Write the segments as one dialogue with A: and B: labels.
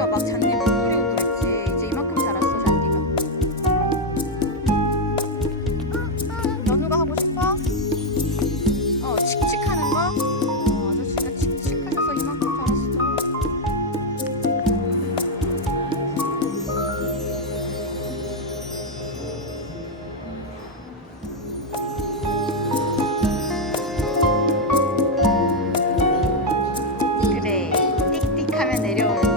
A: 잔디가 막 잔디 막 뿌리고 그랬지. 이제 이만큼 자랐어 잔디가. 연우가 하고 싶어? 어 칙칙하는 거? 어, 아저씨가 칙칙하셔서 이만큼 자랐어. 그래. 띡띡 하면 내려오는.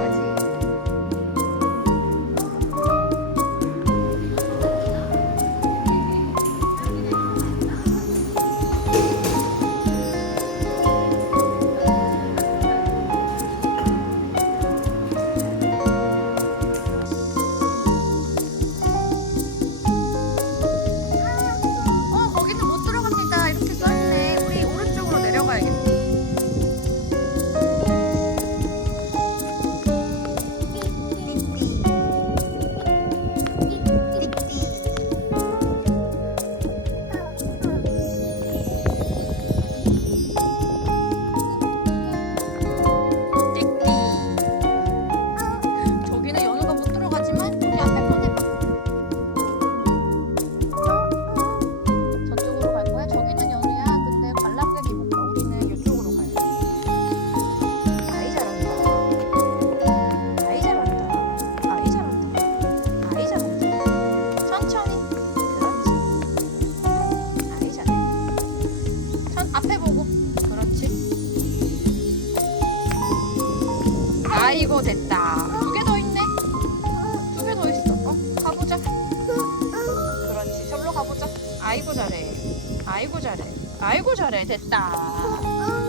A: 아이고 됐다. 두 개 더 있네. 두 개 더 있어. 어, 가보자. 그렇지. 절로 가보자. 아이고 잘해. 아이고 잘해. 아이고 잘해. 됐다.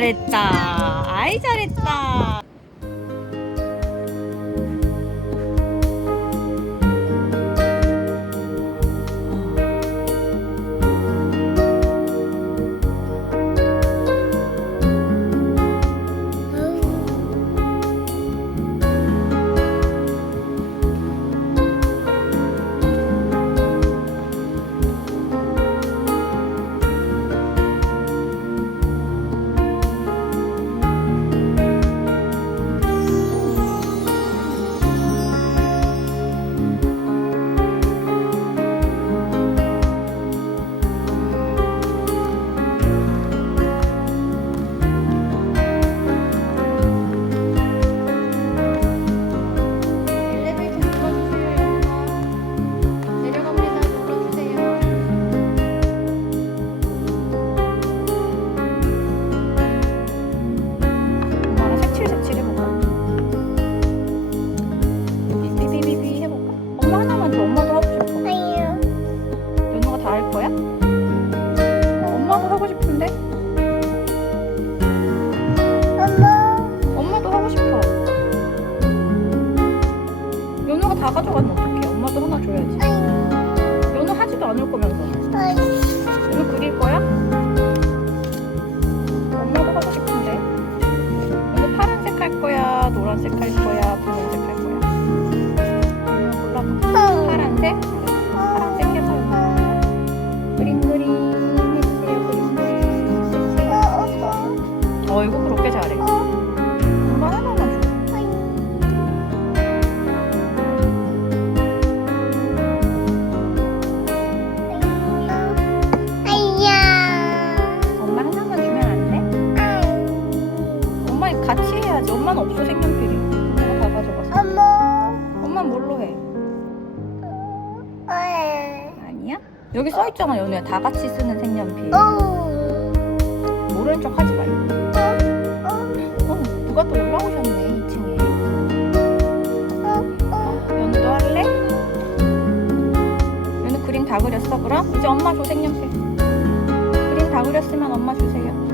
A: れた。はいじ 써있잖아 연우야. 다 같이 쓰는 색연필. 어. 모르는 척 하지 말고. 어? 어? 어 누가 또 올라오셨네 2층에. 연우도 할래? 연우 그림 다 그렸어 그럼? 이제 엄마 줘 색연필. 그림 다 그렸으면 엄마 주세요.